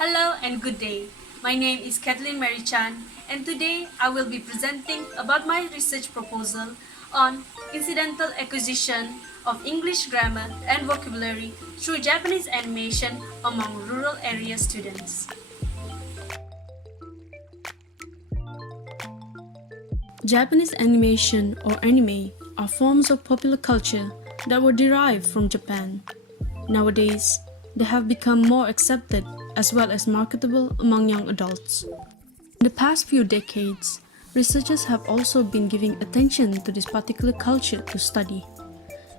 Hello and good day. My name is Kathleen Chan, and today I will be presenting about my research proposal on incidental acquisition of English grammar and vocabulary through Japanese animation among rural area students. Japanese animation or anime are forms of popular culture that were derived from Japan. Nowadays, they have become more accepted as well as marketable among young adults. In the past few decades, researchers have also been giving attention to this particular culture to study,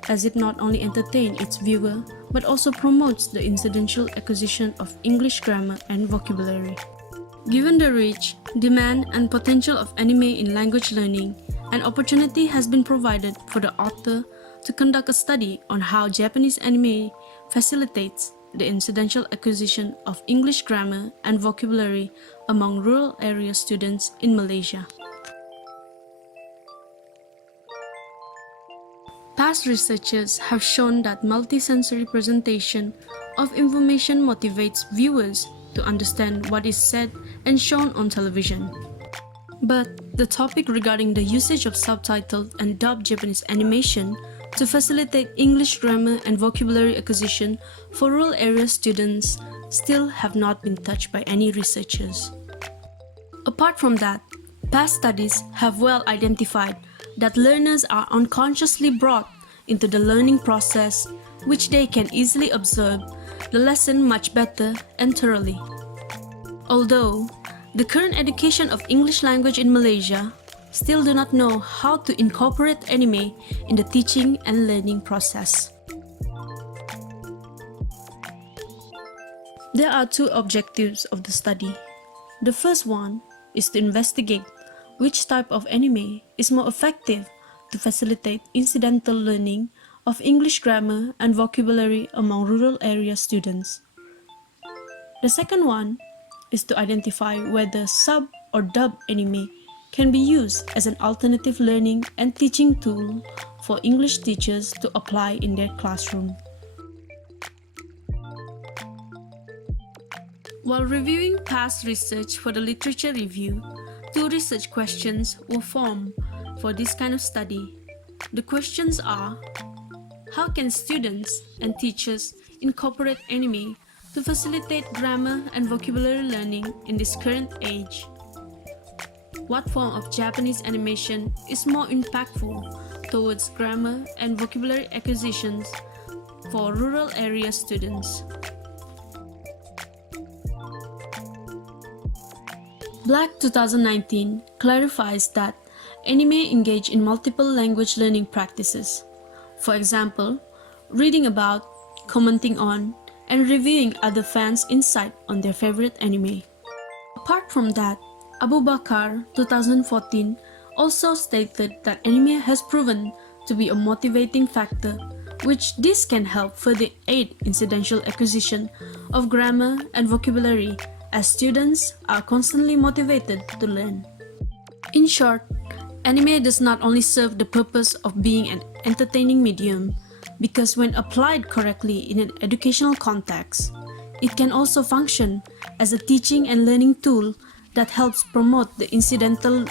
as it not only entertains its viewer but also promotes the incidental acquisition of English grammar and vocabulary. Given the reach, demand, and potential of anime in language learning, an opportunity has been provided for the author to conduct a study on how Japanese anime facilitates the incidental acquisition of English grammar and vocabulary among rural area students in Malaysia. Past researchers have shown that multisensory presentation of information motivates viewers to understand what is said and shown on television. But the topic regarding the usage of subtitled and dubbed Japanese animation to facilitate English grammar and vocabulary acquisition for rural area students still have not been touched by any researchers. Apart from that, past studies have well identified that learners are unconsciously brought into the learning process, which they can easily observe the lesson much better and thoroughly. Although the current education of English language in Malaysia still do not know how to incorporate anime in the teaching and learning process. There are two objectives of the study. The first one is to investigate which type of anime is more effective to facilitate incidental learning of English grammar and vocabulary among rural area students. The second one is to identify whether sub or dub anime can be used as an alternative learning and teaching tool for English teachers to apply in their classroom. While reviewing past research for the literature review, two research questions were formed for this kind of study. The questions are: how can students and teachers incorporate anime to facilitate grammar and vocabulary learning in this current age? What form of Japanese animation is more impactful towards grammar and vocabulary acquisitions for rural area students? Black 2019 clarifies that anime engage in multiple language learning practices. For example, reading about, commenting on, and reviewing other fans' insight on their favorite anime. Apart from that, Abu Bakar 2014 also stated that anime has proven to be a motivating factor, which this can help further aid incidental acquisition of grammar and vocabulary as students are constantly motivated to learn. In short, anime does not only serve the purpose of being an entertaining medium, because when applied correctly in an educational context, it can also function as a teaching and learning tool that helps promote the incidental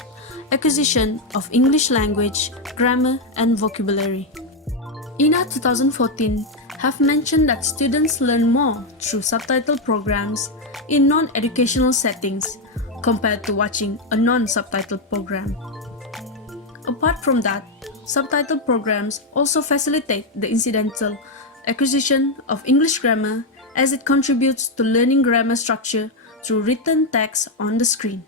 acquisition of English language, grammar, and vocabulary. INA 2014 have mentioned that students learn more through subtitle programs in non-educational settings compared to watching a non-subtitled program. Apart from that, subtitle programs also facilitate the incidental acquisition of English grammar as it contributes to learning grammar structure through written text on the screen.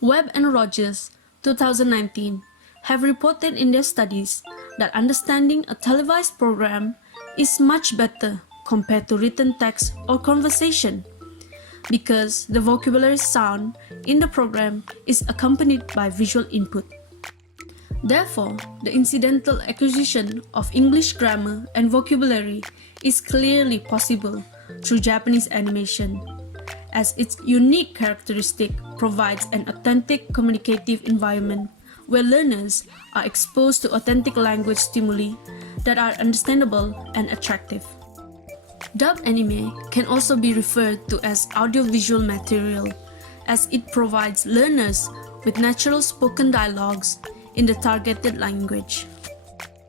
Webb and Rogers 2019 have reported in their studies that understanding a televised program is much better compared to written text or conversation, because the vocabulary sound in the program is accompanied by visual input. Therefore, the incidental acquisition of English grammar and vocabulary is clearly possible through Japanese animation, as its unique characteristic provides an authentic communicative environment where learners are exposed to authentic language stimuli that are understandable and attractive. Dub anime can also be referred to as audiovisual material, as it provides learners with natural spoken dialogues in the targeted language.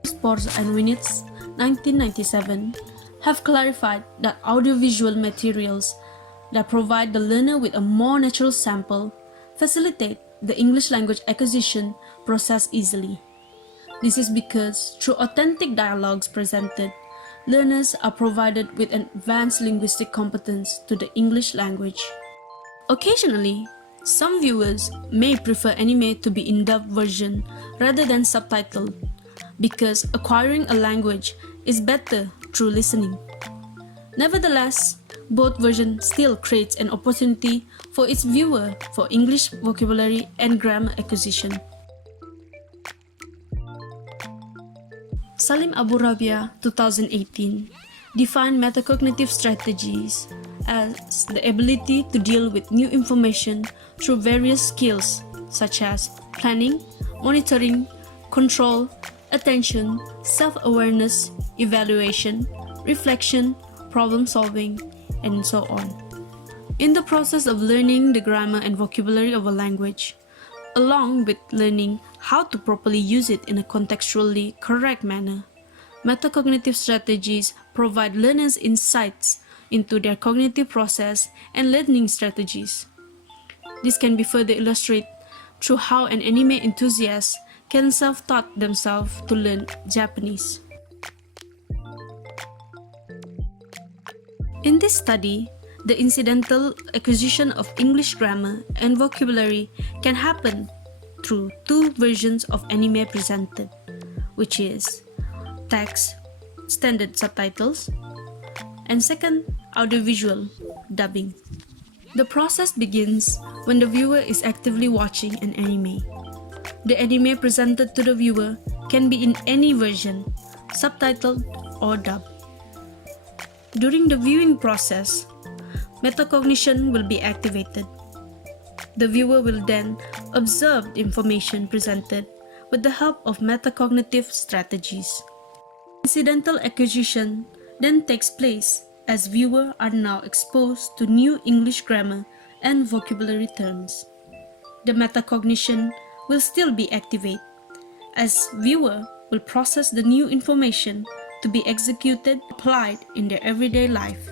Sports and Winitz, 1997, have clarified that audiovisual materials that provide the learner with a more natural sample facilitate the English language acquisition process easily. This is because through authentic dialogues presented, learners are provided with an advanced linguistic competence to the English language. Occasionally, some viewers may prefer anime to be in dubbed version rather than subtitled, because acquiring a language is better through listening. Nevertheless, both versions still creates an opportunity for its viewer for English vocabulary and grammar acquisition. Salim Abu Rabia, 2018, defined metacognitive strategies as the ability to deal with new information through various skills such as planning, monitoring, control, attention, self-awareness, evaluation, reflection, problem-solving, and so on. In the process of learning the grammar and vocabulary of a language, along with learning how to properly use it in a contextually correct manner, metacognitive strategies provide learners insights into their cognitive process and learning strategies. This can be further illustrated through how an anime enthusiast can self-taught themselves to learn Japanese. In this study, the incidental acquisition of English grammar and vocabulary can happen through two versions of anime presented, which is text, standard subtitles, and second, audiovisual, dubbing. The process begins when the viewer is actively watching an anime. The anime presented to the viewer can be in any version, subtitled or dubbed. During the viewing process, metacognition will be activated. The viewer will then observe the information presented with the help of metacognitive strategies. Incidental acquisition then takes place as viewers are now exposed to new English grammar and vocabulary terms. The metacognition will still be activated as viewer will process the new information to be executed, applied in their everyday life.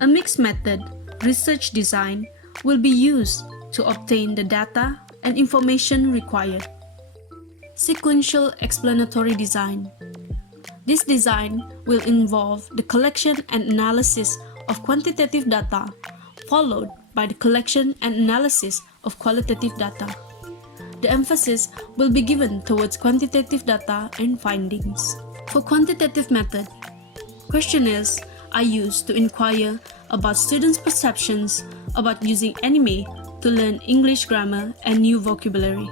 A mixed method, research design, will be used to obtain the data and information required. Sequential explanatory design. This design will involve the collection and analysis of quantitative data, followed by the collection and analysis of qualitative data. The emphasis will be given towards quantitative data and findings. For quantitative method, questionnaires are used to inquire about students' perceptions about using anime to learn English grammar and new vocabulary.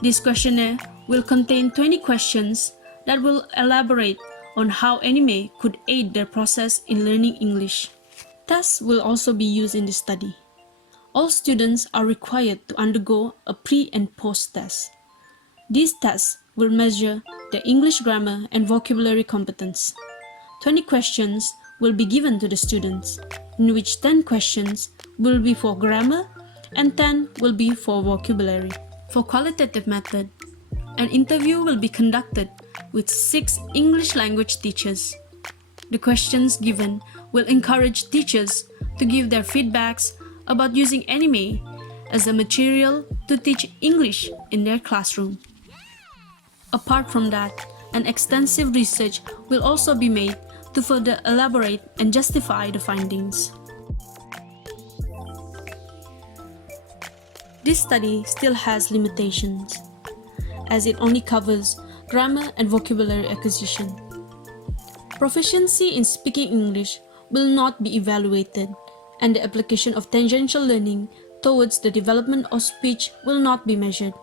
This questionnaire will contain 20 questions that will elaborate on how anime could aid their process in learning English. Tests will also be used in the study. All students are required to undergo a pre- and post-test. These tests will measure their English grammar and vocabulary competence. 20 questions will be given to the students, in which 10 questions will be for grammar and 10 will be for vocabulary. For qualitative method, an interview will be conducted with 6 English language teachers. The questions given will encourage teachers to give their feedbacks about using anime as a material to teach English in their classroom. Apart from that, an extensive research will also be made to further elaborate and justify the findings. This study still has limitations, as it only covers grammar and vocabulary acquisition. Proficiency in speaking English will not be evaluated, and the application of tangential learning towards the development of speech will not be measured.